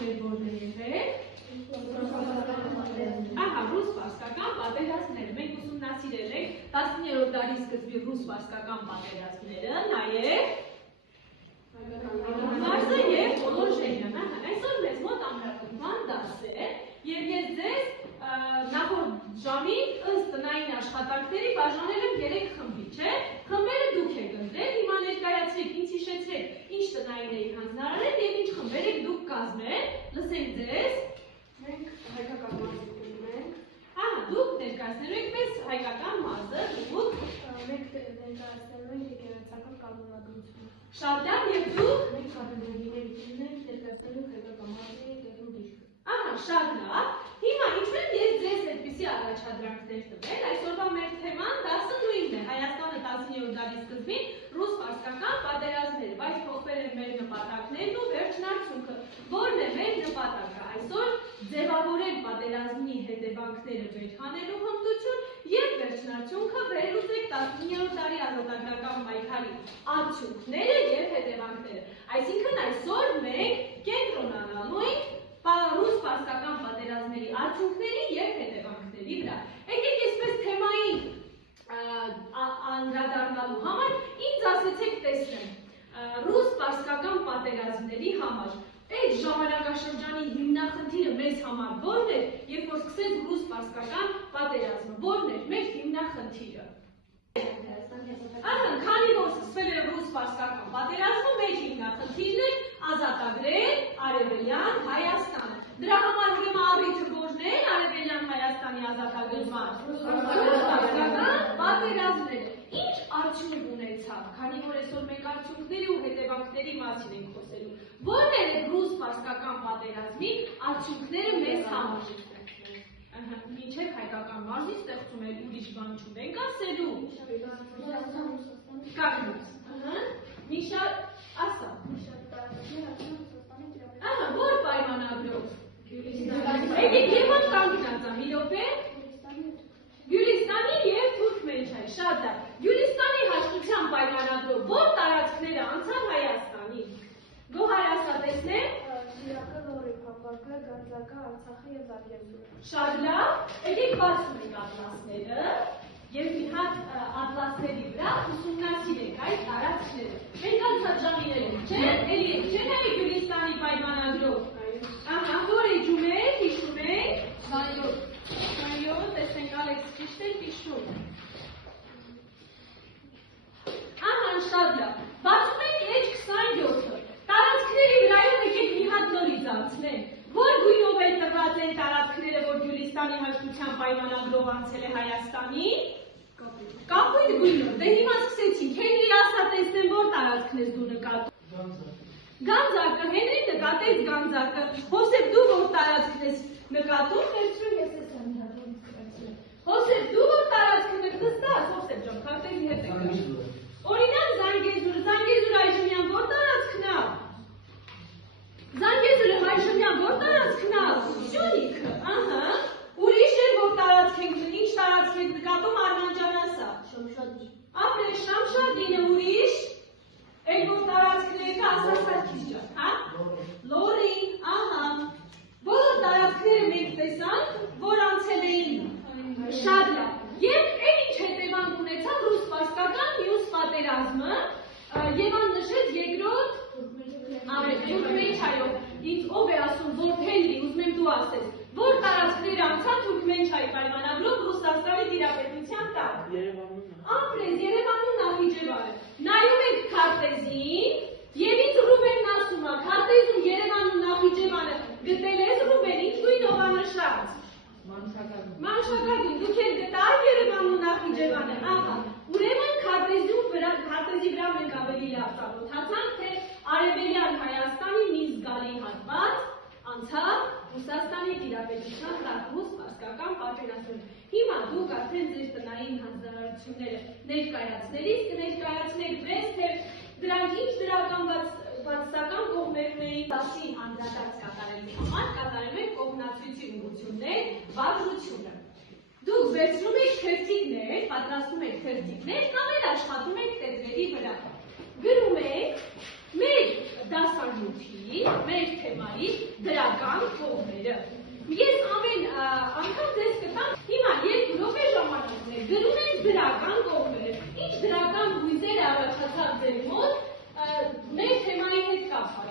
մեր որն է եղել։ Ահա, ռուս-պարսկական պատերազմները։ Մենք ուսումնասիրել ենք 19-րդ դարի սկզբի ռուս-պարսկական պատերազմները, նաև Մարզը և Պոլոժենյան։ Այսօր մեզ մոտ ամրագրման դաս է, և ես ձեզ նախորդ ժամին ըստ տնային աշխատանքների բաժանել եմ 3 խմբի, չէ՞։ Խմբերը դուք եք ընտրել, հիմա ներկայացրեք, ինձ հիշեցրեք, ինչ տնային էիք հանձնարարել և ինչ խմբեր եք դուք կազմել, լսենք ձեզ։ Մենք հայկական մարզը կրում ենք։ Ահա, դուք ներկայացնելու եք մեզ հայկական մարզը, դուք մենք ներկայացնելու ենք եկեղեցական կանոնադրությունը։ Շատ լավ, և դուք Մենք կատեգորիաներն ենք ներկայացնելու հայկական մարզի տեղում դիրքը։ Ահա, շատ լավ։ Հիմա ինչպես ես ձեզ այդպիսի առաջադրանքներ տվել, այսօրվա մեր թեման դասը նույնն է, Հայաստանը 19-րդ դարի սկզբին ռուս-պարսկական պատերազմները, բայց փոխվել են մեր նպատակներն ու վերջնարդյունքը։ Որն է մեր նպատակը այսօր ձևավորել պատերազմի հետևանքները վերջանելու հմտություն և վերջնարդյունքը վերլուծեք 19-րդ դարի ազատագրական պայքարի արդյունքները և հետևանքները։ Այսինքն այսօր մենք կենտրոնանալու ենք ռուս-պարսկական պատերազմների արդյունքների և հետևանքների վրա։ Եկեք այսպես թեմային անդրադառնալու համար ինձ ասեցեք տեսնեմ ռուս-պարսկական պատերազմների համար այդ ժամանակաշրջանի հիմնախնդիրը մեզ համար որն էր, երբ որ սկսեց ռուս-պարսկական պատերազմը, որն էր մեր հիմնախնդիրը։ Քանի որ սկսվել է ռուս-պարսկական պատերազմը, մեր հիմնախնդիրն էր ազատագրել Արևելյան Հայաստանը։ Դրա համար ուրեմն առիթը որն է Արևելյան Հայաստանի ազատագրման ռուս-պարսկական պատերազմները։ Ինչ արդյունք ունեցավ, քանի որ այսօր մենք արդյունքների ու հետևանքների մասին ենք խոսելու։ Որն էր այդ ռուս-պարսկական պատերազմի արդյունքները մեզ համար։ Մինչև հայկական մարզի ստեղծում էր ուրիշ բան չունենք ասելու։ Կարգնոց։ Միշա, ասա։ Ահա, որ պայմանագրով։ Եկեք Եվան կանգնած ա, մի րոպե։ Գյուլիստանի և Թուրքմենչայի, շատ լավ։ Գյուլիստանի հաշտության պայմանագրով որ տարածքները անցան Հայաստանի։ Գոհար ասա տեսնեմ։ Իրաքը, Լոռի, Փափակը, Գանձակը, Արցախը և Զարգերսուրը։ Շատ լավ, եկեք բացում ենք ատլասները և մի հատ ատլասների վրա ուսումնասիրենք այդ տարածքները։ Մենք անցած ժամին ենք, չէ՞, էլի եք, չէ՞ նայ Գյուլիստանի պայմանագրով։ Ահա, որ էջում եք, հիշում եք։ Այո, տեսենք Ալեքս ճիշտ եք հիշում։ Ահա, շատ լավ։ Բացում ենք էջ 27-ը։ Տարածքների վրայով եկեք մի հատ նորից անցնենք։ Որ գույնով է տրված են տարածքները, որ Գյուլիստանի հաշտության պայմանագրով անցել է Հայաստանի։ Կապույտ գույնով։ Դե հիմա սկսեցինք։ Հենրի ասա տեսնեմ որ տարածքն ես դու նկատում։ Գանձակը, Հենրի նկատեց Գանձակը։ Հոսեփ դու որ տարածքն ես նկատում, վերցրու ես ես եմ նկատում։ Հոսեփ դու որ տարածքն ես նստած, Հոսեփ ջան, քարտեզի հետ եք։ Օրինակ Զանգեզուրը այժմյան որ տարածքն է։ Զանգեզուրը այժմյան որ տարածքն է։ Սյունիքը, ահա։ Ուրիշ էր որ տարածք ենք, ինչ տարածք եք նկատում Արմանջան ասա։ Շամշադին։ Ապրել Շամշադինը ուրիշ։ Էլ որ տարածքները ասա Սարգիս ջան, հա։ Լոռին, ահա։ Բոլոր տարածքները մենք տեսանք, որ անցել էին։ Շատ լավ։ Եվ այն ինչ հետևանք ունեցավ ռուս-պարսկական մյուս պատերազմը, Եվան նշեց երկրորդ Թուրքմենչայով։ Ինձ ով է ասում, որ Հենրի, ուզում եմ դու ասես, որ տարածքները անցան Թուրքմենչայի պայմանագրով Ռուսաստանի տիրապետության տակ։ Ապրես, Երևանում Նախիջևանը։ Նայում եք քարտեզին, և ինձ Ռուբենն ասում է, քարտեզում Երևանում Նախիջևանը գտել ես Ռուբեն, ինչ գույնով ա նշած։ Մանշակագույն, դուք եք գտար Երևանում Նախիջևանը, ահա։ Ուրեմն քարտեզի վրա մենք ավելի լավ ծանոթացանք, թե Արևելյան Հայաստանի մի զգալի հատված անցավ Ռուսաստանի տիրապետության տակ ռուս-պարսկական պատերազմում։ Հիմա դուք արդեն ձեր տնային հանձնարարությունները ներկայացնելիս կներկայացնեք մեզ, թե դրանք ինչ դրական կողմերների դասի անդրադարձ կատարելու համար կատարում եք կողմնացույցի ուղղություններ, վարժությունը։ Դուք վերցնում եք թերթիկներ, պատրաստում եք թերթիկներ կամ էլ աշխատում եք տետրերի վրա։ Գրում եք մեր դասը բացառնութի մեր թեմայի դրական կողմերը։ Ես ամեն անգամ ձեզ կտամ, հիմա 2 րոպե ժամանակն է, գրում եք դրական կողմերը, ինչ դրական հույզեր առաջացավ ձեր մոտ մեր թեմայի հետ կապված։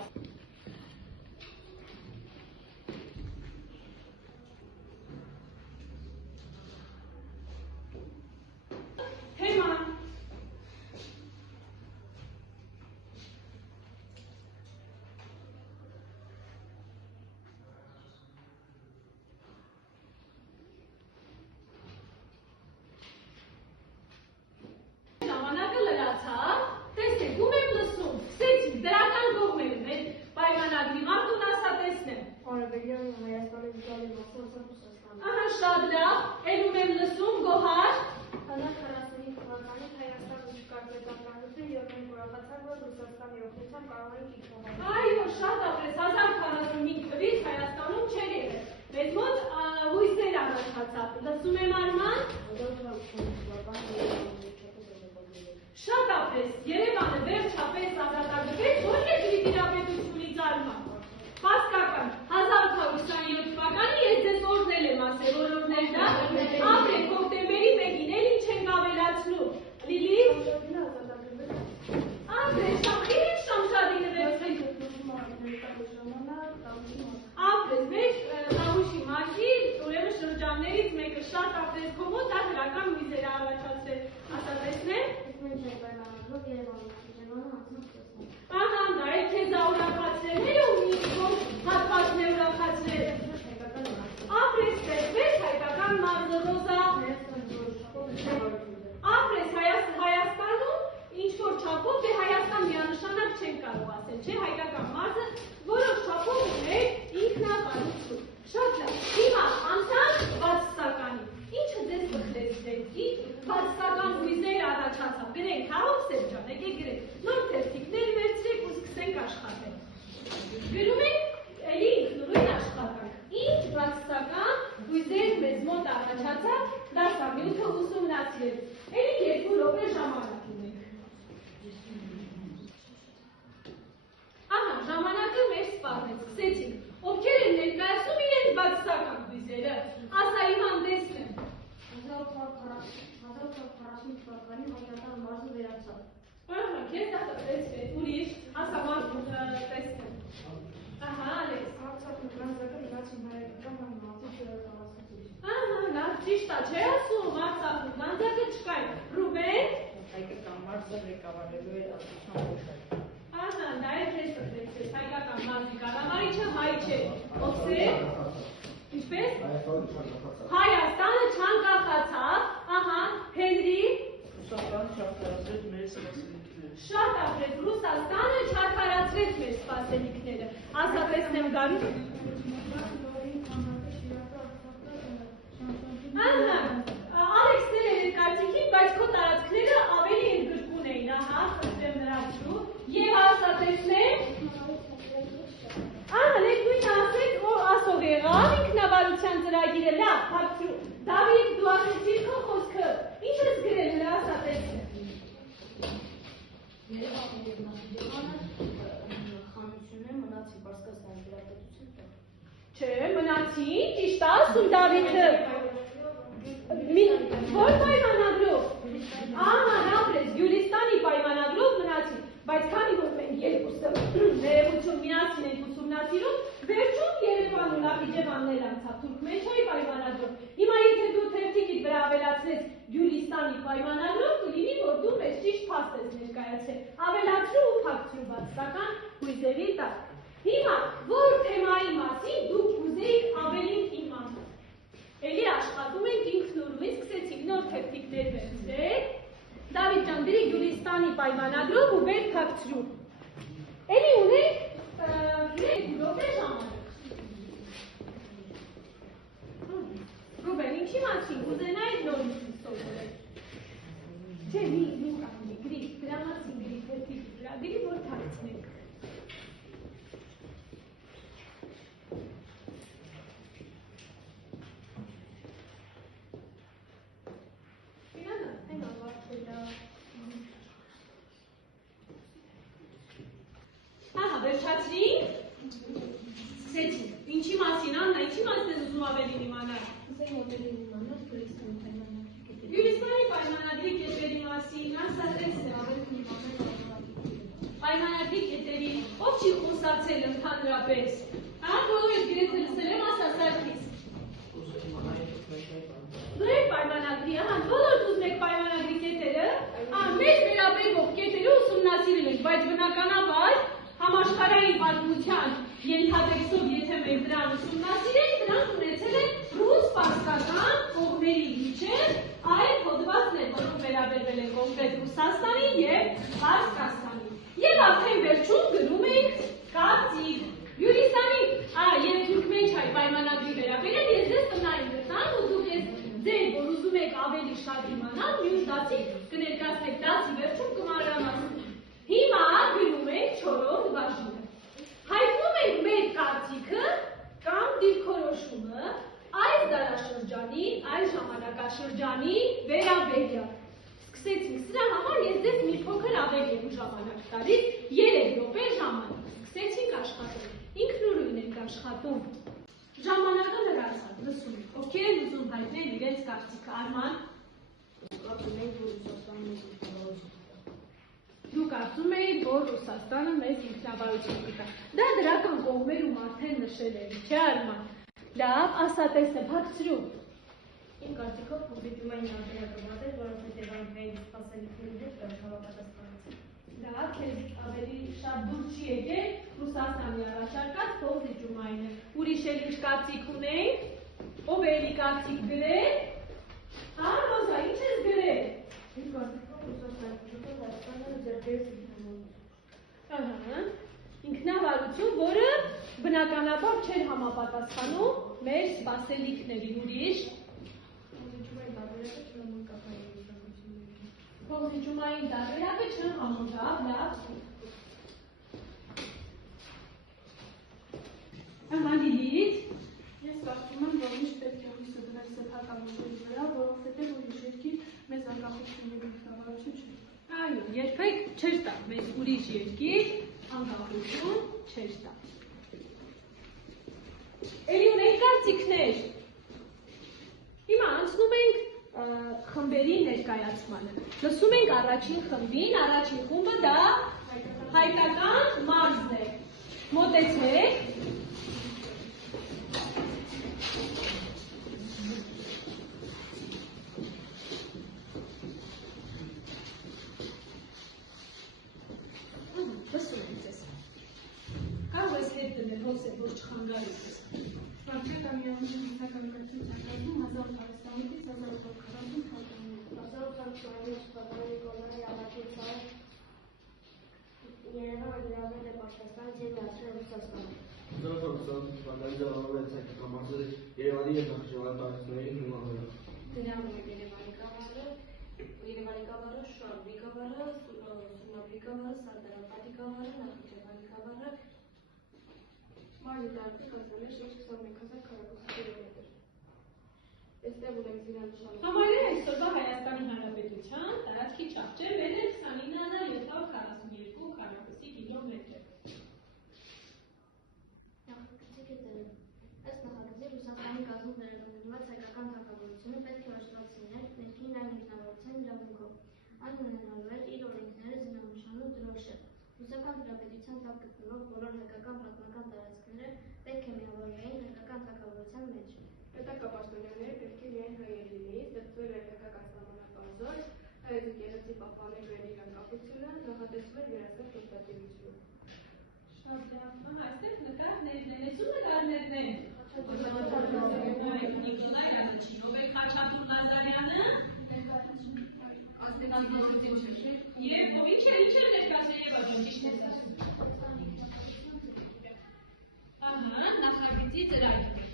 Թեման ժամանակը լրացավ, տեսեք, ում եմ լսում, սկսեցինք դրական կողմերը մեր պայմանագրի մարդուն ասա տեսնեմ։ Արևելյան Հայաստանի վիճակի մասնացած Ռուսաստանը։ Ահա շատ լավ, էլ ում եմ լսում, Գոհար։ 1945 թվականին Հայաստանը չկարծեցականություն եւ մենք ուրախացանք, որ Ռուսաստանի օգնությամբ կարող ենք իշխանալ։ Այո, շատ ապրես, 1045 թվականին Հայաստանում չէր եղել։ Մեզ մոտ հույսեր առաջացավ, լսում եմ Արման։ Շատ ապրես, Երևանը վերջապես ազատագրվեց ոչ թե տիրապետությունից Արման։ Հասկական, 1827 թվականին ես ձեզ օրհնել եմ ասել, որ օրհնել դա, ապրեք հոկտեմբերի 1-ին էլ ինչ ենք ավելացնում։ Լիլի։ Ապրես, ինչ շամշադինը վերցրեք։ Ապրես, մեր Տավուշի մասի, ուրեմն շրջաններից մեկը շատ ապրես կողմոտ, դա դրական հույզեր առաջացրել, ասա տեսնեմ։ Ահա, դա էլ քեզ ուրախացրել է ու ինչ-որ հատվածն է ուրախացրել։ Ապրես, տեսվես, հայկական մարզը Ռոզա։ Ապրես, Հայաստանում ինչ-որ չափով, դե Հայաստան միանշանակ չեն կարող ասել, չէ, հայկական մարզը որոշ չափով ուներ ինքնակառուցում։ Շատ լավ, հիմա անցանք բացասականի։ Ինչը ձեզ բխրեցրեցի, բացասական հույզեր առաջացավ, գրենք, հա Ովսեփ ջան, եկեք գրենք, նոր թերթիկներ վերցրեք ու սկսենք աշխատել։ Գրում ենք, էլի ինքնուրույն աշխատանք։ Ինչ բացասական հույզեր մեզ մոտ առաջացավ, դասամյութը ուսումնասիրելու։ Էլի 2 րոպե ժամանակ ունենք։ Ահա, ժամանակը մեր սպառվեց, սկսեցինք։ Ովքեր են ներկայացնում իրենց բացասական հույզերը, ասա իմ հանդեսնեմ։ 1945 թվականին Հայաստան մարզը վերացավ։ Ահա, քեզ դա տեսվեց, ուրիշ, ասա մարդու տեսնեմ։ Ահա, Ալեքս։ Արցախի տրանզակը իրացին հայկական մարդու չերակալացուցիչ։ Ահա, լավ, ճիշտ է, չէ ասում, Արցախում տրանզակը չկային։ Ռուբեն։ Հայկական մարզը ղեկավարելու էր ազգության օշակ։ Ահա, դա էլ քեզ տեսվեց, հայկական մարզի կառավարիչը հայ չէ։ Ովսեփ։ Ինչպես։ Հայաստանը չանկախացավ, ահա, Հենրի։ Ռուսաստանը չարթարացրեց մեր սպասելիքները։ Շատ ապրեց, Ռուսաստանը չարթարացրեց մեր սպասելիքները։ Ասա տեսնեմ գարու։ Ահա, Ալեքսն էլ էր կարծիքին, բայց քո տարածքները ավելի ընդգրկուն էին, ահա, խնդրեմ նրանցու։ Եվ ասա տեսնեմ։ Ահա, լեգույն ասեց, որ ասող եղավ ինքնավարության ծրագիրը, լավ, հարցրու։ Դավիթ, դու ասեցիր քո խոսքը, ինչ ես գրել, հələ ասա տեսնեմ։ Երևանը եւ Նախիջևանը խանություններ մնացին Պարսկաստանի դիապետություն տեղ։ Չէ, մնացին, ճիշտ ասում Դավիթը։ Որ պայմանագրով։ Ահա, ապրես, Գյուլիստանի պայմանագրով մնացին, բայց քանի որ մենք երկուսը ներողություն միասին ենք ուսումնասիրում, վերջում Երևան ու Նախիջևանն էլ անցավ Թուրքմենչայի պայմանագրով։ Հիմա եթե դու թերթիկիդ վրա ավելացնես Գյուլիստանի պայմանագրով, կլինի, որ դու մեզ ճիշտ փաստ ես ներկայացրել, ավելացրու ու փակցրու բացասական հույզերի տակ։ Հիմա, որ թեմայի մասին դուք կուզեիք ավելին իմանալ։ Էլի աշխատում ենք ինքնուրույն, սկսեցինք նոր թերթիկներ վերցրել։ Դավիթ ջան, դրի Գյուլիստանի պայմանագրով ու վեր փակցրու։ Էլի ունենք րոպե ժամանակ։ Ռուբեն, ինչի մասին կուզենայիք նորություն սովորել։ Չէ, մի կանգնի, գրի, դրա մասին գրի թերթիկի վրա, գրի, որ փակցնենք։ վերջացրին։ Սկսեցին։ Ինչի մասին, Աննա, ինչի մասին ես ուզում ավելին իմանալ։ Ուզեի մոտենին իմանալ Գյուլիստանի պայմանագրի կետերի։ Գյուլիստանի պայմանագրի կետերի մասին, ասածես է Ավելի իմանալ պայմանագրի կետերի, ով չի խոսացել ընդհանրապես։ Հա, բոլորը գրեթե լսել եմ, ասա Սարգիս։ Դու եք պայմանագրի, ահա, բոլորդ ուզում եք պայմանագրի կետերը, մեզ վերաբերվող կետերը ուսումնասիրել ենք, բայց բնականաբար համաշխարհային պատմության ենթատեքստով, եթե մենք դրան ուսումնասիրենք, դրանք ունեցել են ռուս-պարսկական կողմերի միջև այլ հոդվածներ, որոնք վերաբերվել են կոնկրետ Ռուսաստանին եւ Պարսկաստանին։ Եվ արդեն վերջում գրում ենք կարծիք։ Գյուլիստանի, երեք ինք մեջ հայ պայմանագրի վերաբերել, ես ձեզ տնային գտամ ու դուք ես ձեր, որ ուզում եք ավելի շատ իմանալ, մյուս դասի կներկայացնեք դասի վերջում կմանրամասնենք։ Հիմա գրում ենք 4-րդ բաժինը։ Հայտնում ենք մեր կարծիքը կամ դիրքորոշումը այս դարաշրջանի, այս ժամանակաշրջանի վերաբերյալ։ Սկսեցինք, սրա համար ես ձեզ մի փոքր ավելի եմ ժամանակ տալիս, 3 րոպե ժամանակ։ Սկսեցինք աշխատել։ Ինքնուրույն ենք աշխատում։ Ժամանակը լրացավ, լսում եք, ովքեր են ուզում հայտնել իրենց կարծիքը, Արման։ Դու կարծում էի, որ Ռուսաստանը մեզ ինքնավարություն կտա։ Դա դրական կողմերում արդեն նշել էր, չէ՞ Արման։ Լավ, ասա տեսնեմ, հագցրու։ Իմ կարծիքով փոխվիճումային արտադրական էր, որովհետև այնքան սպասելիքների հետ կար հավաքատասխանեցին։ Դա քեզ ավելի շատ դուր չի եկել Ռուսաստանի առաջարկած փոխվիճումայինը։ Ուրիշ էլ ինչ կարծիք ունենք, ով էլի կարծիք գրել։ Հա, Ռոզա, ինչ ես գրել։ Իմ կարծիքով Ռուսաստանը Հայաստանը ձեռքերից Ահա, ինքնավարություն, որը բնականաբար չէր համապատասխանում մեր սպասելիքներին, ուրիշ։ Փոխվիճումային տարբերակը չհամոզավ, լավ։ Ահա Լիլիթ։ Ես կարծում եմ, որ միշտ պետք է հույսը դնել սեփական ուժերի վրա, որովհետև ուրիշ երկիր մեզ անկախությունների ինքնավարություն չէ։ Այո, երբեք չէր տա մեզ ուրիշ երկիր անկախություն չէր տա։ Էլի ունենք կարծիքներ։ Հիմա անցնում ենք խմբերի ներկայացմանը։ Լսում ենք առաջին խմբին, առաջին խումբը դա հայկական մարզն է։ Մոտեցեք։ Լսում ենք ձեզ։ Կարող ես հետ դնել, հոս է, որ չխանգարի ձեզ։ Վարչականյանի հիմնական կարգության 1440-ից 1840 թվականի առաջացավ Երևանը գրավել է Պաշտպանից և դարձել Ռուսաստանը։ 1920 թվականի ձևավորվեց հայկական մարզը Երևանի և Նախճեվանի տարածքների հիմնավորը։ Դրանում է Երևանի գավառը, Շարվի գավառը, Սուրնապի գավառը, Սարդարապատի գավառը, Նախճեվանի գավառը։ Մարզի տարածքը կազմել է շուրջ 21000 քառակուսի կիլոմետր։ Այստեղ ունենք զինանշանը։ Համարյա այսօրվա Հայաստանի Հանրապետության տարածքի չափչեր վել է 29742 քառակուսի կիլոմետր։ Նախագծի կետերը։ Ըստ նախագծի Ռուսաստանի կազմում վերաբերված հայկական թագավորությունը պետք է աշտվածներ ներքին այն ինքնավարության իրավունքով։ Այն ունենալու էր իր օրենքները, զինանշան ու դրոշը։ Ռուսական հանրապետության տակ գտնվող բոլոր հայկական պատմական տարածքները պետք է միավորվեին հայկական թագավորության մեջ։ Պետակապաշտոնյաները պետք է միայն հայեր լինեին, ստեղծվել էր հայկական սահմանապահ զորք, հայոց եկեղեցի պահպանել էր իր անկախությունը, նախատեսվում էր վերացնել ֆակուլտատիվությունը։ Շատ լավ, ահա այստեղ նկարներն են, այսու նկարներն են։ Նիկոլայ Ռադաչինովը, Խաչատուր Նազարյանը, եւ ով ինչ է ներկայացել եւ աջակցել ճիշտ է ասում։ Ահա, նախագծի ծրագիր։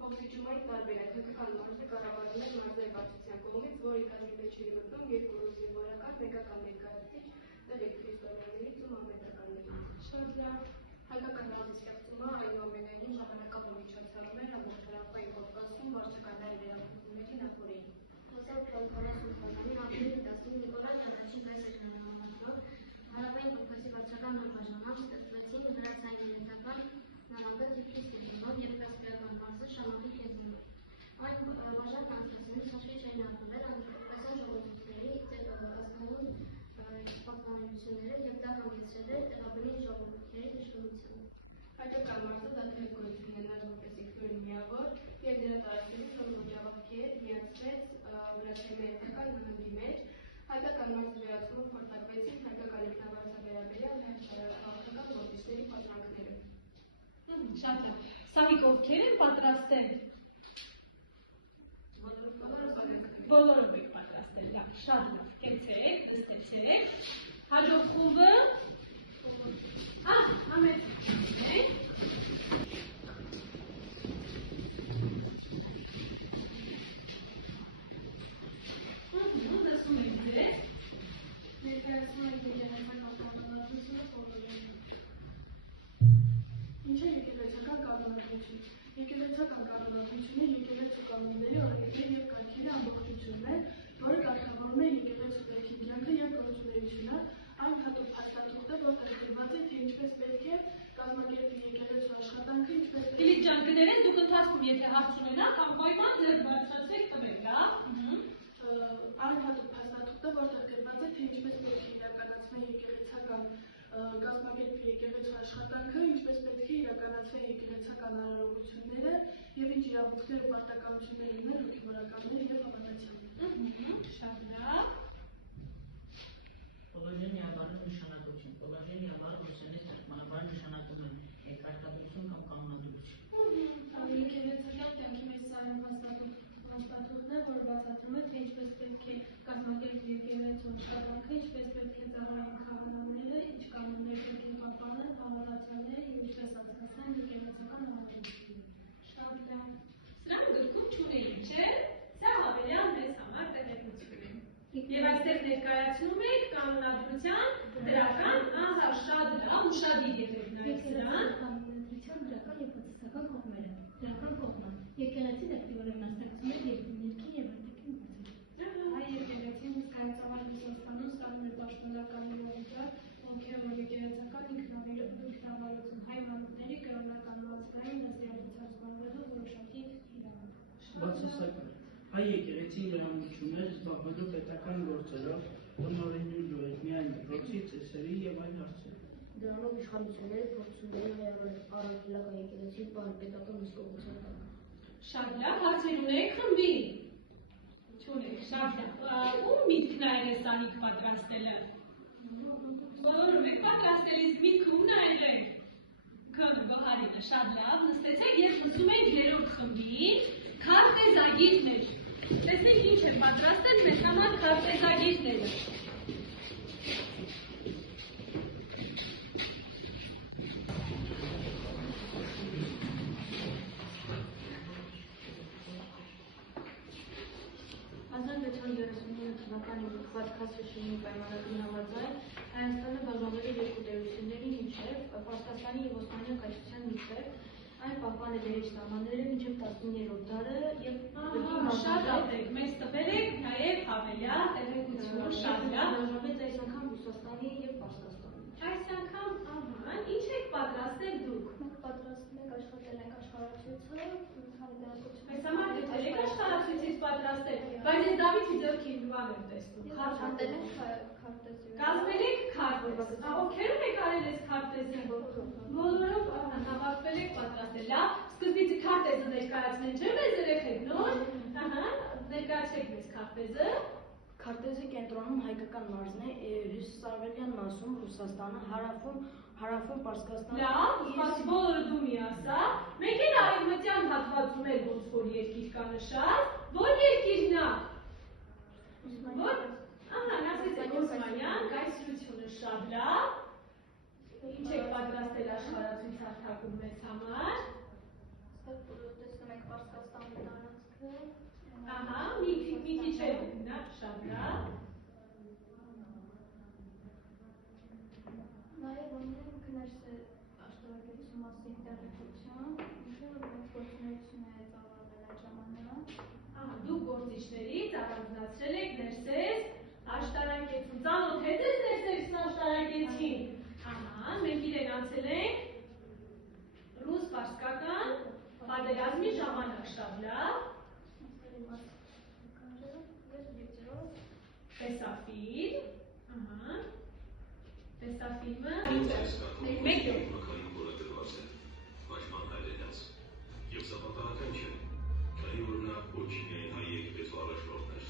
Փոխվիճումային տարբերակ հայկական մարզը կառավարվում է մարզերի վարչության կողմից, որի կազմի մեջ չի մտնում երկու զինվորական, մեկական ներկայացուցիչ, տեղի քրիստոնեներից ու մամեդականներից։ Շատ լավ։ Հայկական մարզի ստեղծումը այնուամենայնիվ ժամանակավոր միջոցառում էր Ամերիկայի Կովկասում վարչականների վերահսկումների նախորդին։ Հոսեփ Քալքանյանի ապրիլի 15 Նիկոլայ Ռադաչին հայ սեջանանավարով Հարավային Կովկասի վարչական անվարժ շարժանդակ և քրիստիանական և կասպիական մարզը շամախի կենտրոնում։ Այդ բաժանն անցկացնելիս հաշվի չէին առնվել անդրկովկասյան ժողովուրդների ազգային պահպանությունները և դա հանգեցրել էր տեղաբնի ժողովուրդների դժգոհությանը։ Հայկական մարզը դադարեց գոյություն ունենալ որպես ինքնուրույն միավոր և դրա տարածքից ոչավակի հետ միացվեց Վրացիայի հայկական նահանգի մեջ։ Հայկական մարզի վերացումով խորտակվեցին հայկական ինքնավարության վերաբերյալ հայ-աշխարհաքաղաքական գործիչների պատրանքները։ Շատ լավ։ Սաղիկ ովքեր են պատրաստել։ Բոլորով եք պատրաստել, լավ, շատ լավ, կեցեք, նստեցեք, հաջող խումբը, ամեն նստում եք ձեզ, Ներկայացնում ենք եկեղեցական կանոնադրությունը խորհրդային։ Ինչ է եկեղեցական կանոնադրություն։ Եկեղեցական կանոնադրությունը եկեղեցու կանոնների օրենքների և կարգերի ամբողջությունն է, որը կարգավորում է եկեղեցու պետքի կյանքը և գործունեությունը, այն հատուկ փաստաթուղթ է, որտեղ գրված է, թե ինչպես պետք է կազմակերպի եկեղեցու աշխատանքը, ինչպես պետք է Ֆիլիպ ջան, կներեք, դուք ընթացքում եթե հարց ունենաք, անպայման ձեր բարձրացեք տվեք, լավ։ այն հատուկ փաստաթուղթ է, որտեղ գրված է, թե ինչպես պետք է իրականացվի եկեղեցական կազմակերպի եկեղեցու աշխատանքը, ինչպես պետք է իրականացվի եկեղեցական արարողությունները և ինչ իրավունքներ ու պարտականություններ ունեն հոգևորականներ և հավատացյալներ։ Շատ լավ։ Положение обороны նշանակություն։ Положение обороны նշանակում է կարգադրություն կամ կանոնադրություն։ Եկեղեցական կյանքի մեջ սարան փաստաթուղթն է, որը բացատրում է, թե ինչպես պետք է կազմակերպի եկեղեցու աշխատանքը, ինչպես պետք է ծառայեն քահանաները, ինչ կանոններ պետք է պահպանեն հավատացյալները և ինչպես անցկացնեն եկեղեցական արարողությունները։ Շատ լավ։ Սրանք գրքում չունեին, չէ՞։ Սա հավելյալ մեզ համար տեղեկություն է։ Եվ այստեղ ներկայացնում եք կանոնադրության դրական, շատ լավ, ուշադիր եղեք նայեք սրան։ Կանոնադրության դրական և բացասական կողմերը։ Դրական կողմը եկեղեցին ակտիվորեն մասնակցում է ներքին և արտաքին գործերին։ Հայ եկեղեցին հսկայածավալ Ռուսաստանում ստանում է պաշտոնական իրավունքներ, ովքեր եկեղեցական ինքնավարություն, հայ մանուկների կրոնական ազգային դաստիարակության զբաղվելու որոշակի իրավունք։ Բացասական հայ եկեղեցին իրավունքներ զբաղվելու պետական գործերով, տնօրենելու միայն դպրոցի, ծեսերի և այլ հարցեր։ Դրանով իշխանությունները փորձում են առաքելական եկեղեցին պետական հսկողության տակ։ Շատ լավ, հարցեր ունեք, խմբի։ Չունեք, շատ լավ։ Ում միտքն է այս անիք պատրաստելը։ Բոլորով եք պատրաստել, իսկ միտքը ում նայել եք։ Քան Բահարինը, շատ լավ, նստեցեք և լսում եք երրորդ խմբի քարտեզագիրներ։ Տեսնենք ինչ է պատրաստել մեզ համար քարտեզագիրները։ թվականի լքված Քասրշինի պայմանագրի համաձայն Հայաստանը բաժանվել է երկու տերությունների միջև, Պարսկաստանի և Օսմանյան կայսրության միջև, այն պահպանել է իր սահմանները մինչև 19-րդ դարը և շատ ապրեք, մեզ տվել եք նաև հավելյալ տեղեկություն, շատ լավ։ բաժանվեց այս անգամ Ռուսաստանի և Պարսկաստանի։ Այս անգամ, ինչ եք պատրաստել դուք։ Մենք պատրաստում ենք աշխատել ենք աշխարհացույցը, Այս համար դեռ եք աշխարհացույցից պատրաստել, բայց այս Դավիթի ձեռքին բան եմ տեսնում։ Խարտել ենք քարտեզի։ Կազմել եք քարտեզ։ Ովքեր եք արել այս քարտեզը։ Բոլորով հավաքվել եք պատրաստել։ Լավ, սկզբից քարտեզը ներկայացնեն, չէ՞ մեզ երեխեք, նոր։ Ներկայացրեք մեզ քարտեզը։ Քարտեզի կենտրոնում հայկական մարզն է, հյուսիսարևելյան մասում Ռուսաստանը, հարավում Պարսկաստանը։ Լավ, սպասի բոլորը դու մի ասա։ Մենք էլ արևմտյան հատվածում էլ ոնց որ երկիր կա նշած, որ երկիրն է։ Որ, ասեցեք Օսմանյան կայսրությունը, շատ լավ։ Ինչ եք պատրաստել աշխարհացույց հարթակում մեզ համար։ Տեսնում ենք Պարսկաստանի տարածքը։ Մի քիչ է նա, շատ լավ։ Նաև ունենք ներսը աշտարակեցու մասին տեղեկություն, ինչը մեծ գործունեություն է ծավալվել այդ ժամանակ։ Դուք գործիչներից առանձնացրել եք ներսես աշտարակեցուն, ծանոթ եք ներսես աշտարակեցին։ Մենք իրեն անցել ենք ռուս-պարսկաստան պատերազմի ժամանակ, շատ լավ։ Տեսաֆիլմ, ահա, տեսաֆիլմը, մեկ Եվ սա պատահական չէ, քանի որ նա ոչ միայն հայ եկեղեցու առաջնորդն էր,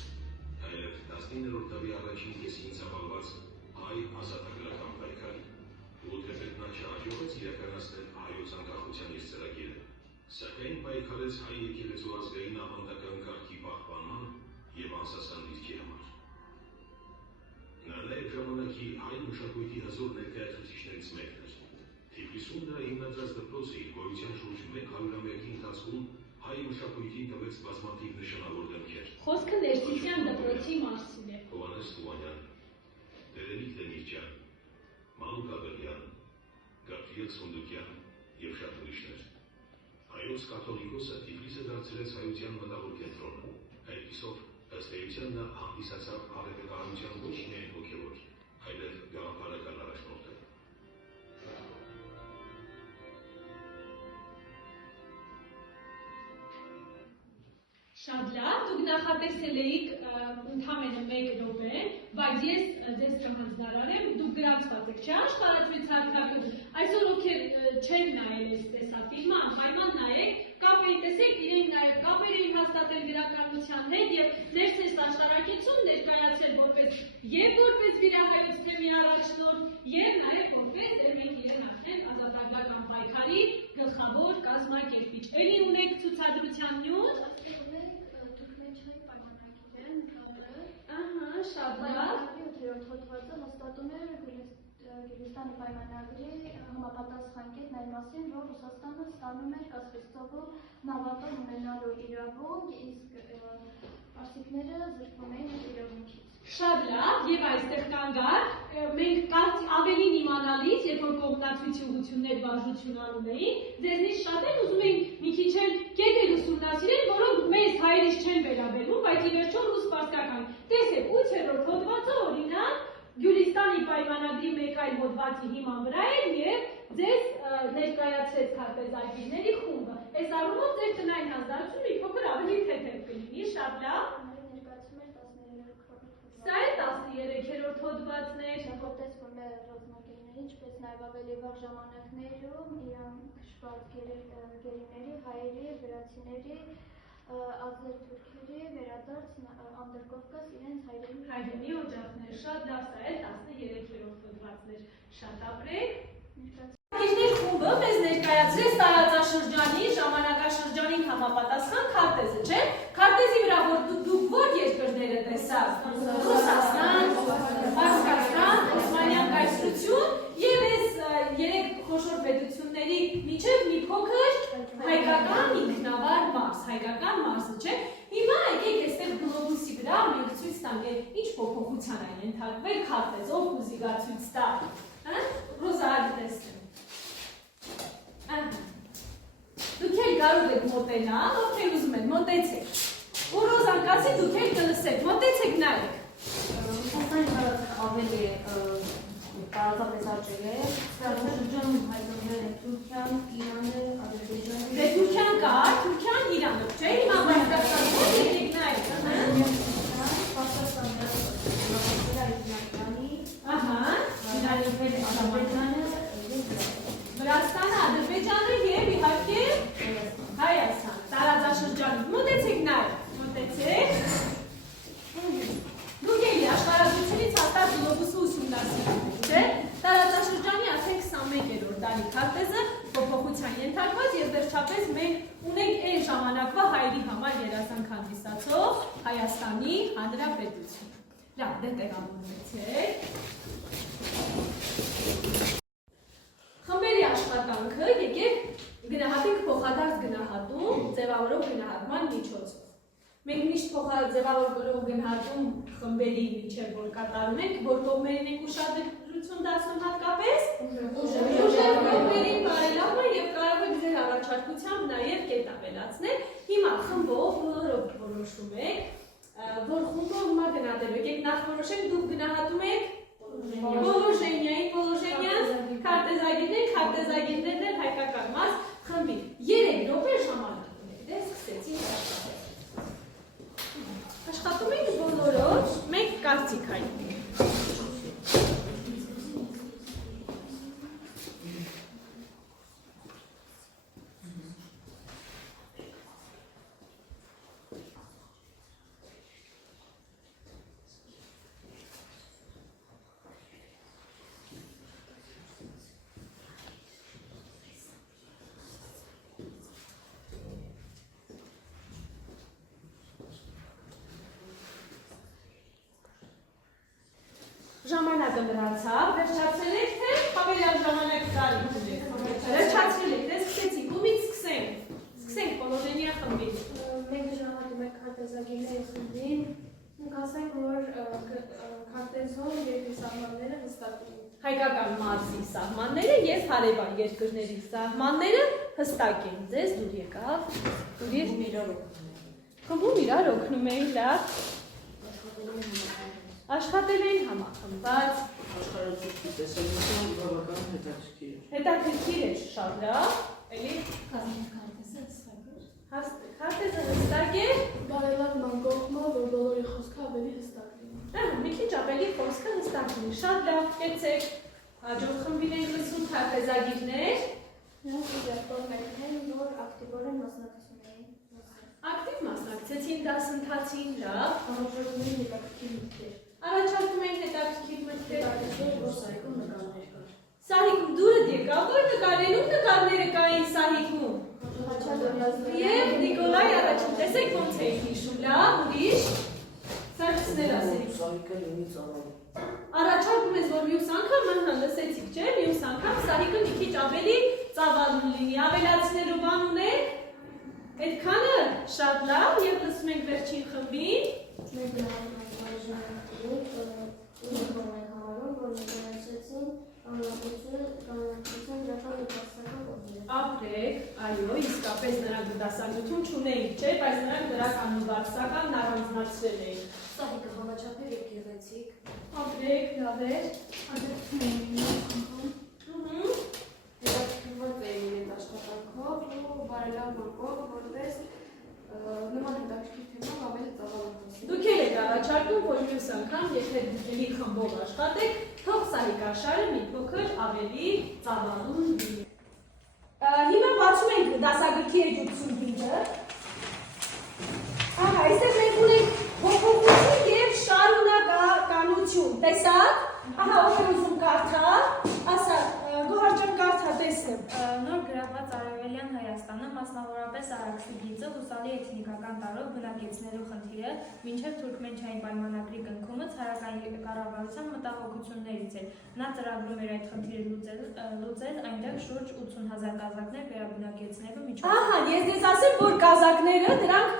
այլև 19-րդ դարի առաջին կեսին ծավալված հայ ազատագրական պայքարի, ու թեպետ նա չհաջողեց իրականացնել հայոց անկախության իր ծրագիրը, սակայն պայքարեց հայ եկեղեցու ազգային ավանդական կարգի պահպանման և անսասան դիրքի համար։ Նա նաև ժամանակի հայ մշակույթի հզոր ներկայացուցիչներից մեկն էր։ Թիֆլիսում նրա հիմնադրած դպրոցը իր գոյության շուրջ 100-ամյակի ընթացքում հայ մշակույթին տվեց բազմաթիվ նշանավոր դեմքեր։ Խոսքը Ներսիսյան դպրոցի մասին է։ Հովհաննես Թումանյան, Տերենիկ Դեմիրճյան, Մանուկ Աբելյան, Գաբրիել Սունդուկյան և շատ ուրիշներ։ Հայոց կաթոլիկոսը Թիֆլիսը դարձրեց հայության մտավոր կենտրոնը։ Այդպիսով, ըստ էության նա հանդիսացավ հավերժության ոչ միայն հոգևոր, այլև գաղափարական առաջնորդը։ Շատ լավ, դուք նախատեսել էիք ընդամենը 1 րոպե, բայց ես ձեզ կհանձնարարեմ, դուք գրանցված եք, չէ՞ աշխարհացույց հարթակը։ Այսօր ովքեր չեն նայել այս տեսաֆիլմը, անպայման նայեք, կապ էին տեսեք, իրենք նաև կապեր էին հաստատել գրականության հետ եւ ներսես աշտարակեցում ներկայացել որպես վիրահայոց թեմի առաջնորդ եւ նաև որպես մենք իրեն արդեն ազատագրական պայքարի գլխավոր կազմակերպիչ։ Էլի ունեք ցուցադրության նյութ։ Ահա, շատ լավ։ Հոդվածը հաստատում է Գյուլիստանի պայմանագրի համապատասխան կետն այն մասին, որ Ռուսաստանը ստանում էր Կասպիացիով նավատորմ ունենալու իրավունք, իսկ պարսիկները զրկվում էին այդ իրավունքից։ Շատ լավ, եւ այստեղ կանգ մենք ավելին իմանալից, երբ որ կողմնակցույցի ուղղություններ վարժություն անում էին, ձեզնից շատեր ուզում էին մի քիչ էլ կետեր ուսումնասիրել, որոնք մեզ հայերից չեն վերաբերում, բայց ի վերջո ռուս-պարսկական։ Տեսեք, 8-րդ հոդվածը օրինակ Գյուլիստանի պայմանագրի մեկ այլ հոդվածի հիման վրա էր եւ ձեզ ներկայացրեց քարտեզագիրների խումբը։ Այս առումով ձեր տնային հանձնարարությունը մի փոքր ավելի թեթև կլինի, շատ լավ։ Սա է 13-րդ հոդվածն է։ Նախատեսվում է ռազմագերիների, ինչպես նաև ավելի վաղ ժամանակներում Իրան քշված գերիների, հայերի, վրացիների, ազեր-թուրքերի վերադարձ Անդրկովկաս իրենց հայրենի օջախներ, շատ լավ, սա է 13-րդ հոդվածն էր, շատ ապրեք։ Գիրներ խումբը մեզ ներկայացրեց տարածաշրջանի, ժամանակաշրջանին համապատասխան քարտեզը, չէ՞։ Քարտեզի վրա որ դուք որ երկրները տեսաք, Ռուսաստան, Պարսկաստան, Օսմանյան կայսրություն եւ այս 3 խոշոր պետությունների միջև մի փոքր հայկական ինքնավար մարզ, հայկական մարզը, չէ՞։ Հիմա եկեք այստեղ գլոբուսի վրա մենք ցույց տանք ինչ փոփոխության են ենթարկվել քարտեզով ուզի գա ցույց տա, հա՞։ Ռոզալի տեսնեմ։ Դուք էլ կարող եք մոտենալ, ովքեր ուզում են, մոտեցեք։ Ու Ռոզան կասի դուք էլ կլսեք, մոտեցեք նայեք։ Ռուսաստանի ավելի տարածապես աճել է, շրջանում հայտնվել է Թուրքիան, Իրանը, Ադրբեջանը։ Դե Թուրքիան կա, Թուրքիան, Իրանը, չէ՞, հիմա Պարսկաստանը եկեք նայեք, ահա։ Վրաստանը, Ադրբեջանը եւ իհարկե Հայաստան, տարածաշրջանում։ Մոտեցեք նայեք, մոտեցեք։ Դուք էլի աշխարհագրությունից հաստատ գլոբուսը ուսումնասիրում եք, չէ՞։ Տարածաշրջանի արդեն 21-րդ դարի քարտեզը փոփոխության ենթարկված եւ վերջապես մենք ունենք այն ժամանակվա հայերի համար երազանք հանդիսացող Հայաստանի Հանրապետություն։ Լավ, դե տեղավորվեցեք։ Խմբերի աշխատանքը եկեք գնահատենք փոխադարձ գնահատում ձևավորող գնահատման միջոցով։ Մենք միշտ փոխաձևավորող գնահատում խմբերի միջև որ կատարում ենք, որ կողմերին ենք ուշադրություն դարձնում հատկապես ուժեղ կողմերին բարելավը եւ կարող եք ձեր առաջարկությամբ նաեւ կետ ավելացնել։ Հիմա խմբով բոլորով որոշում եք, որ խումբը հիմա գնահատելու եկեք նախ որոշենք դուք գնահատում եք քարտեզագիրներն էլ հայկական մաս խմբի 3 րոպե ժամանակ։ ժամանակը մնացավ, վերջացրել եք, թե հավելյալ ժամանակ կարի ունեք։ Վերջացրել եք, դե սկսեցինք, ումից սկսենք։ Սկսենք պոլոժենիա խմբից։ Մենք ժամանակում ենք քարտեզագիրների խմբին, մենք ասենք, որ քարտեզով երկրի սահմանները հստակ են։ Հայկական մարզի սահմանները և հարևան երկրների սահմանները հստակ են։ Ձեզ դուր եկավ, խմբում իրար օգնում էին, լավ։ Աշխատել էին համախմբված։ Աշխարհացույցի տեսանյութը բավական հետաքրքիր է։ Հետաքրքիր է, շատ լավ, էլի։ Քարտեզը հստակ է։ Բարելավման կողմը, որ բոլորի խոսքը ավելի հստակ լինի։ Մի քիչ ավելի խոսքը հստակ լինի, շատ լավ, կեցեք։ Հաջորդ խմբին ենք լսում քարտեզագիրներ։ Նրանք իդեպով մեկնեն, որ ակտիվորեն մասնակցում էին։ Ակտիվ մասնակցեցին դասընթացին, լավ։ Առաջարկում էին հետաքրքիր մտքեր։ Առաջարկում էին հետաքրքիր մտքեր։ Որ Սահիկում նկարներ կար։ Սահիկում դուրը եկավ, որ նկարելում նկարները կային Սահիկում։ Եվ Նիկոլայ առաջին, տեսեք ոնց էին հիշում, լավ, ուրիշ։ Սարքսներ ասենք։ Սահիկը լինի ծավալը։ Առաջարկում ես, որ մյուս անգամ լսեցիք, չէ՞, մյուս անգամ Սահիկը մի քիչ ավելի ծավալուն լինի, ավելացնելու բան ունեք։ Այդքանը շատ լավ, և լսում ենք վերջին խմբին։ Մենք Ապրեք, այո, իսկապես նրանք դասագրություն չունեին, չէ, բայց նրանք դրական ու բարձրական առանձնացրել էին։ Սահիկը համաչափեր և գեղեցիկ։ Ապրեք, լավ էր։ Աջակցում էին հետաքրքրված էին այդ աշխատանքով ու բարելավման կողմ, որպես նման հետաքրքիր թեմա ավելի ծավալացնել։ Դուք էլ եք առաջարկում, որ մյուս անգամ, եթե դուք խմբով աշխատեք, թող Սահիկ աշխարհը մի փոքր ավելի ծավալուն լինի։ Հիմա բացում ենք դասագրքի էջություն հիմքը։ Ահա, այստեղ մենք ունենք փոփոխություն և շարունակականություն։ Տեսա՞ք։ Ահա, ով է ուզում կարդալ, ասա, Գոհար ջան, կարդա, տեսնեմ։ Նոր գրաված Արևելյան Հայաստանը, մասնավորապես Արաքսի գիծը, հուսալի էթնիկական տարրով բնակեցնելու խնդիրը, մինչև Թուրքմենչայի պայմանագրի կնքումից հայկական կառավարության մտահոգություններից էր։ Նա ծրագրում էր այդ խնդիրը լուծել, այնտեղ շուրջ 80,000 կազակներ վերաբնակեցնելու միջոցով։ Ահա, ես դες ասեմ, որ կազակները դրանք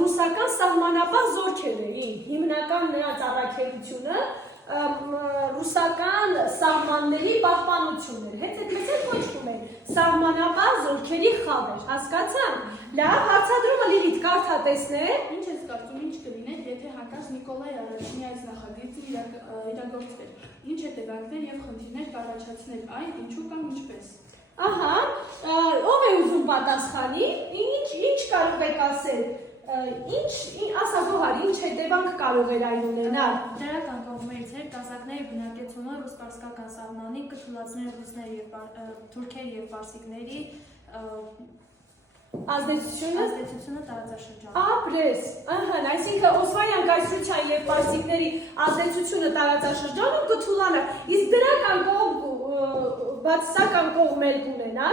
ռուսական սահմանապահ զորքեր էին, հիմնական նրանց առաքելությունը ռուսական սահմանների պահպանությունն էր, հետ այդպես կոչվում էր սահմանապահ զորքերի խավեր, հասկացան։ Լավ, հարցադրումը Լիլիթ կարդա տեսնեք։ Ինչ ես կարծում, ինչ կլիներ, եթե հանկարծ Նիկոլայ առաջինի այս նախագիծը իրագործվեր։ Ինչ հետևանքներ և խնդիրներ կառաջացներ այն, ինչու կամ ինչպես։ Ահա, ով է ուզում պատասխանի, ինչ կարող եք ասել, ասա Գոհար, ինչ հետևանք կարող էր այն ունենալ։ Դրական կողմերից էր կազակների բնակեցումը ռուս-պարսկական սահմանին կթուլացնել թուրքերի և պարսիկների ազդեցությունը տարածաշրջանում։ Ապրես, այսինքն Օսմանյան կայսրության և պարսիկների ազդեցությունը տարածաշրջանում կթուլանա, իսկ դրական կողմ բացասական կողմեր կունենա,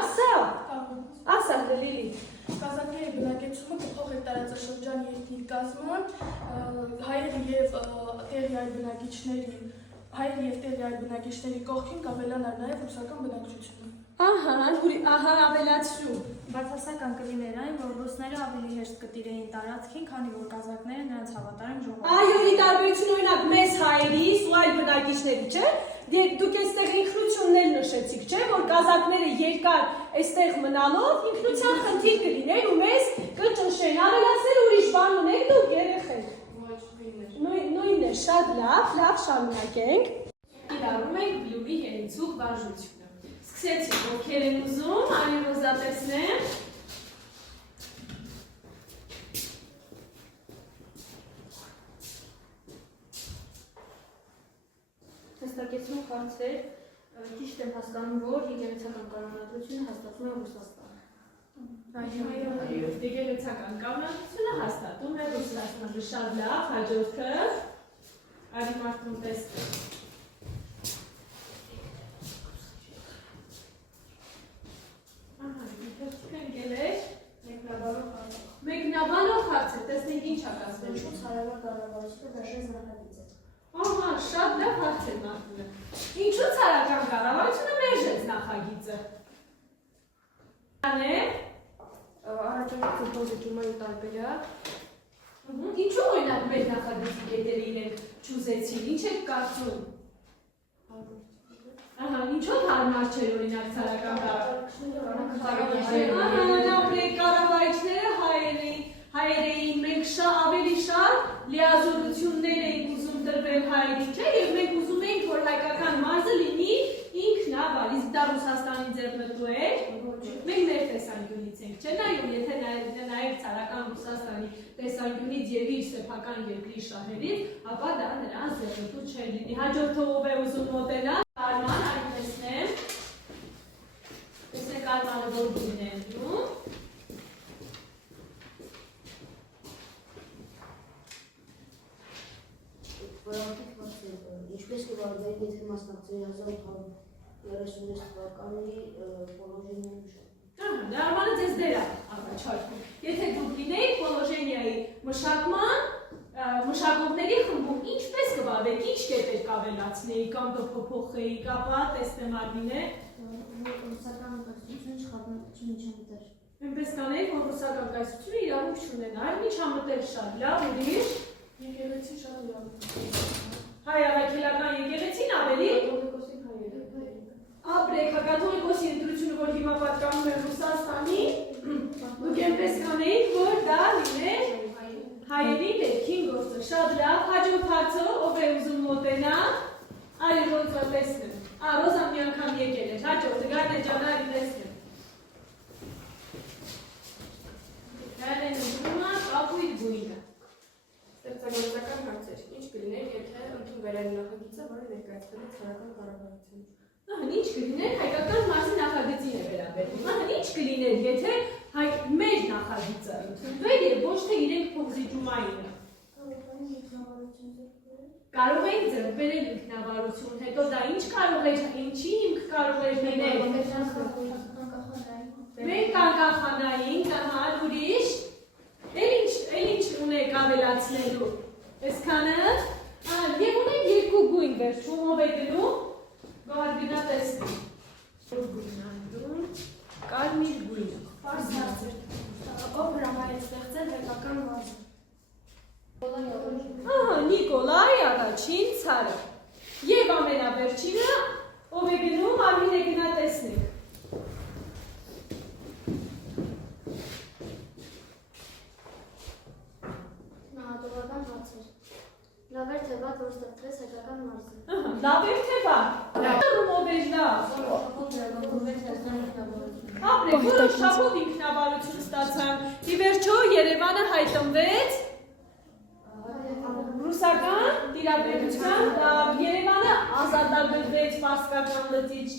ասա Լիլիթ։ Կազակների բնակեցումը կփոխեր տարածաշրջանի էթնիկ կազմը, հայերի և տեղի այլ բնակիչների կողքին կավելանար նաև ռուսական բնակչությունը։ Ահա, ավելացրու։ Բացասական կլիներ այն, որ ռուսները ավելի հեշտ կտիրեին տարածքին, քանի որ կազակները նրանց հավատարիմ ժողով։ Այո, ի տարբերություն օրինակ մեզ հայերիս ու այլ բնակիչների, չէ՞։ Դուք այստեղ ինքնությունն էլ նշեցիք, չէ՞, որ կազակները երկար այստեղ մնալով ինքնության խնդիր կլիներ ու մեզ կճնշեն, ավելացնել ուրիշ բան ունեք դուք երեխեք։ Նույնն է, շատ լավ, շարունակենք։ Կիրառում ենք բլուրի հերիցուկ վարժությունը։ Սկսեցինք, ովքեր են ուզում, Արինոզա տեսնեմ։ Հստակեցնող հարցեր, ճիշտ եմ հասկանում, որ եկեղեցական կանոնադրությունը հաստատում է Ռուսաստանը։ Այո, եկեղեցական կանոնադրությունը հաստատում է Ռուսաստանը, շատ լավ, հաջորդը Արի Մարտուն տեսնեմ։ Մեկնաբանող հարց է, տեսնենք ինչ ակասվելու։ Ինչու հարավան կառավարությունը դաշեց նախագիծը։ Ահա, շատ լավ հարց է Մարտին։ Առաջարկած զբոսաշրջումային տարբերակ։ Ինչու օրինակ մեր նախագծի կետերը իրենք չուզեցին, ինչ եք կարծում։ Ահա, ինչով հարմար չէր օրինակ ցարական կառավարիչները հայեր էին, մենք ավելի շատ լիազորություններ էինք ուզում տրվել հայերին, չէ՞, եւ մենք ուզում էինք, որ հայկական մարզը լինի ինքնաբար, իսկ դա Ռուսաստանի ձեռնտու էր, մենք մեր տեսանկյունից ենք, չէ՞, նայում, եթե նայեք ցարական Ռուսաստանի տեսանկյունից եւ իր սեփական երկրի շահերից, ապա դա նրանց ձեռնտու չէր լինի։ Հաջորդը ով է ուզում մոտենալ, Արման, այն տեսնեմ, տեսնենք Արմանը որ գույն է ընտրում։ Ինչպես կվարվեք, եթե մասնակցեի 1836 թվականի պոլոժենիայի մշակման։ Դա Արմանը ձեզ դեր է առաջարկում։ Եթե դուք լինեիք պոլոժենիայի մշակողների խմբում, ինչպես կվարվեք, ինչ կետեր կավելացնեի կամ կփոփոխեի, ապա տեսնեմ Արմինե։ Ռուսական կայսրությունը չմիջամտեր։ Այնպես կանեի, որ ռուսական կայսրությունը իրավունք չունենար, միջամտել շատ լավ, ուրիշ։ Եկեղեցին շատ լավ։ Հայ առաքելական եկեղեցին ավելի ապրեք, կաթոլիկոսի ընտրությունը, որ հիմա պատկանում է Ռուսաստանի, դուք այնպես կանեիք, որ դա լիներ հայերի ներքին գործը, շատ լավ, հաջորդ հարցը, ով է ուզում մոտենալ, այլ Ռոզա տեսնեմ, Ռոզան մի անգամ եկել էր, հաջորդը, Գարնե ջան, այլ տեսնեմ։ Գարնեն ուզում է կապույտ գույնը։ Ստեղծագործական հարցեր։ Ինչ կլիներ, եթե ընդունվեր այն նախագիծը, որը ներկայացվել է ցարական կառավարությունից։ Ինչ կլիներ, հայկական մարզի նախագծին է վերաբերվում։ Ինչ կլիներ, եթե մեր նախագիծը ընդունվեր եւ ոչ թե իրենք փոխզիջումայինը։ Կարող էին ձեռք բերել ինքնավարություն, հետո դա ինչ կարող էր, ինչի հիմք կարող էր լինել։ Մենք կանկախանային, ահա, ուրիշ։ Էլ ինչ ունեք ավելացնելու։ Այսքանը, եւ ունենք երկու գույն վերջում, ով է գնում։ Գոհար գնա տեսնի։ Որ գույն անդում, կարմիր գույնը։ Պարզ հարցեր։ Ով հրամայեց ստեղծել հայկական մարզը։ Ահա, Նիկոլայ առաջին ցարը։ Եվ ամենավերջինը, ով է գնում, Արմին է գնա տեսնի։ Նահատողական հարցեր։ Լավ էր թե վատ, որ ստեղծվեց հայկական մարզը։ Լավ էր թե վատ։ Ով էր լավ։ Ապրեք, որոշ շապով ինքնավարություն ստացան։ Ի վերջո Երևանը հայտնվեց ռուսական տիրապետության, Երևանը ազատագրվեց Պարսկական լծից։